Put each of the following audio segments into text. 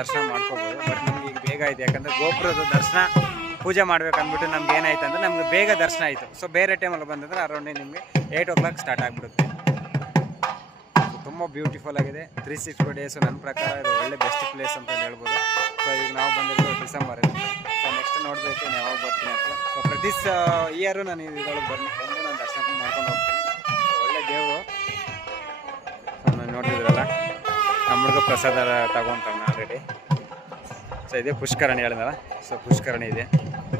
ದರ್ಶನ ಮಾಡ್ಕೋಬೋದು. ಬಟ್ ನಮ್ಗೆ ಈಗ ಬೇಗ ಇದೆ, ಯಾಕಂದರೆ ಗೋಪುರದ ದರ್ಶನ ಪೂಜೆ ಮಾಡ್ಬೇಕು ಅಂದ್ಬಿಟ್ಟು ನಮ್ಗೆ ಏನಾಯ್ತು ಅಂದರೆ ನಮ್ಗೆ ಬೇಗ ದರ್ಶನ ಆಯಿತು. ಸೊ ಬೇರೆ ಟೈಮಲ್ಲಿ ಬಂದಂದರೆ ಅರೌಂಡ್ ನಿಮಗೆ 8 o'clock ಸ್ಟಾರ್ಟ್ ಆಗಿಬಿಡುತ್ತೆ. ತುಂಬ ಬ್ಯೂಟಿಫುಲ್ ಆಗಿದೆ. 360 ಡೇಸು ನನ್ನ ಪ್ರಕಾರ ಇದು ಒಳ್ಳೆ ಬೆಸ್ಟ್ ಪ್ಲೇಸ್ ಅಂತ ಹೇಳ್ಬೋದು. ಸೊ ಈಗ ನಾವು ಬಂದಿರೋದು ಡಿಸೆಂಬರಲ್ಲಿ. ಸೊ ನೆಕ್ಸ್ಟ್ ನೋಡಬೇಕು ನಾನು ಯಾವಾಗ ಬರ್ತೀನಿ ಅಂತ. ಸೊ ಪ್ರತಿ ಇಯರು ನಾನು ಇದರೊಳಗೆ ಬಂದು ನಾನು ದರ್ಶನ ಮಾಡ್ಕೊಂಡು ಹೋಗ್ತೀನಿ. ಸೊ ಒಳ್ಳೆ ದೇವರು. ಸೊ ನಾನು ನೋಡಿದ್ರಲ್ಲ ನಮ್ಮ ಹುಡುಗ ಪ್ರಸಾದ ತಗೊಂತಾನೆ ಆಲ್ರೆಡಿ. ಸೊ ಇದೇ ಪುಷ್ಕರಣಿ ಹೇಳಿದಲ್ಲ. ಸೊ ಪುಷ್ಕರಣಿ ಇದೆ.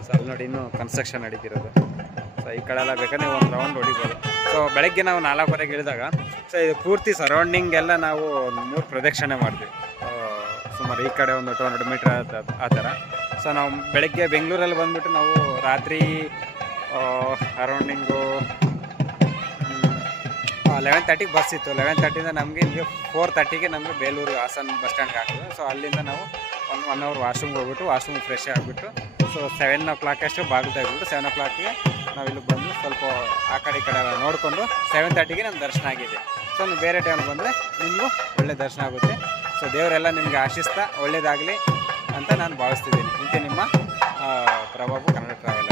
ಸೊ ಅಲ್ಲಿ ನೋಡಿ ಇನ್ನೂ ಕನ್ಸ್ಟ್ರಕ್ಷನ್ ನಡೀತಿರೋದು. ಸೊ ಈ ಕಡೆ ಎಲ್ಲ ಬೇಕಾದ್ರೆ ಒಂದು ರೌಂಡ್ ಹೊಡಿಬೋದು. ಸೊ ಬೆಳಗ್ಗೆ ನಾವು 4:15ಗೆ ಇಳಿದಾಗ ಸೊ ಇದು ಪೂರ್ತಿ ಸರೌಂಡಿಂಗ್ ಎಲ್ಲ ನಾವು 3 ಪ್ರದಕ್ಷಿಣೆ ಮಾಡಿದ್ವಿ. ಸುಮಾರು ಈ ಕಡೆ ಒಂದು 200 ಮೀಟ್ರ್ ಆ ಥರ. ಸೊ ನಾವು ಬೆಳಗ್ಗೆ ಬೆಂಗಳೂರಲ್ಲಿ ಬಂದುಬಿಟ್ಟು ನಾವು ರಾತ್ರಿ ಅರೌಂಡಿಂಗು 11:30ಗೆ ಬಸ್ ಇತ್ತು. 11:30ಇಂದ ನಮಗೆ ಇಲ್ಲಿ 4:30ಗೆ ನಮಗೆ ಬೇಲೂರು ಹಾಸನ ಬಸ್ ಸ್ಟ್ಯಾಂಡ್ಗೆ ಹಾಕಿದ್ರು. ಸೊ ಅಲ್ಲಿಂದ ನಾವು 1 hour ವಾಶ್ರೂಮ್ಗೆ ಹೋಗ್ಬಿಟ್ಟು ವಾಶ್ರೂಮ್ ಫ್ರೆಶ್ ಆಗಿಬಿಟ್ಟು ಸೊ 7 o'clock ಅಷ್ಟು ಬಾಗಿಲು ತೆಗೆದ್ಬಿಟ್ಟು 7 o'clockಗೆ ನಾವು ಇಲ್ಲಿ ಬಂದು ಸ್ವಲ್ಪ ಆ ಕಡೆ ಈ ಕಡೆ ಎಲ್ಲ ನೋಡಿಕೊಂಡು 7:30ಗೆ ನಮ್ಮ ದರ್ಶನ ಆಗಿದೆ. ಸೊ ನೀವು ಬೇರೆ ಟೈಮ್ ಬಂದರೆ ನಿಮಗೂ ಒಳ್ಳೆ ದರ್ಶನ ಆಗುತ್ತೆ. ಸೊ ದೇವರೆಲ್ಲ ನಿಮಗೆ ಆಶಿಸ್ತಾ ಒಳ್ಳೆಯದಾಗಲಿ ಅಂತ ನಾನು ಭಾವಿಸ್ತಿದ್ದೀನಿ. ಇಂತೆ ನಿಮ್ಮ ಪ್ರಭಾವು ಕನ್ನಡ ಟ್ರಾವೆಲ್.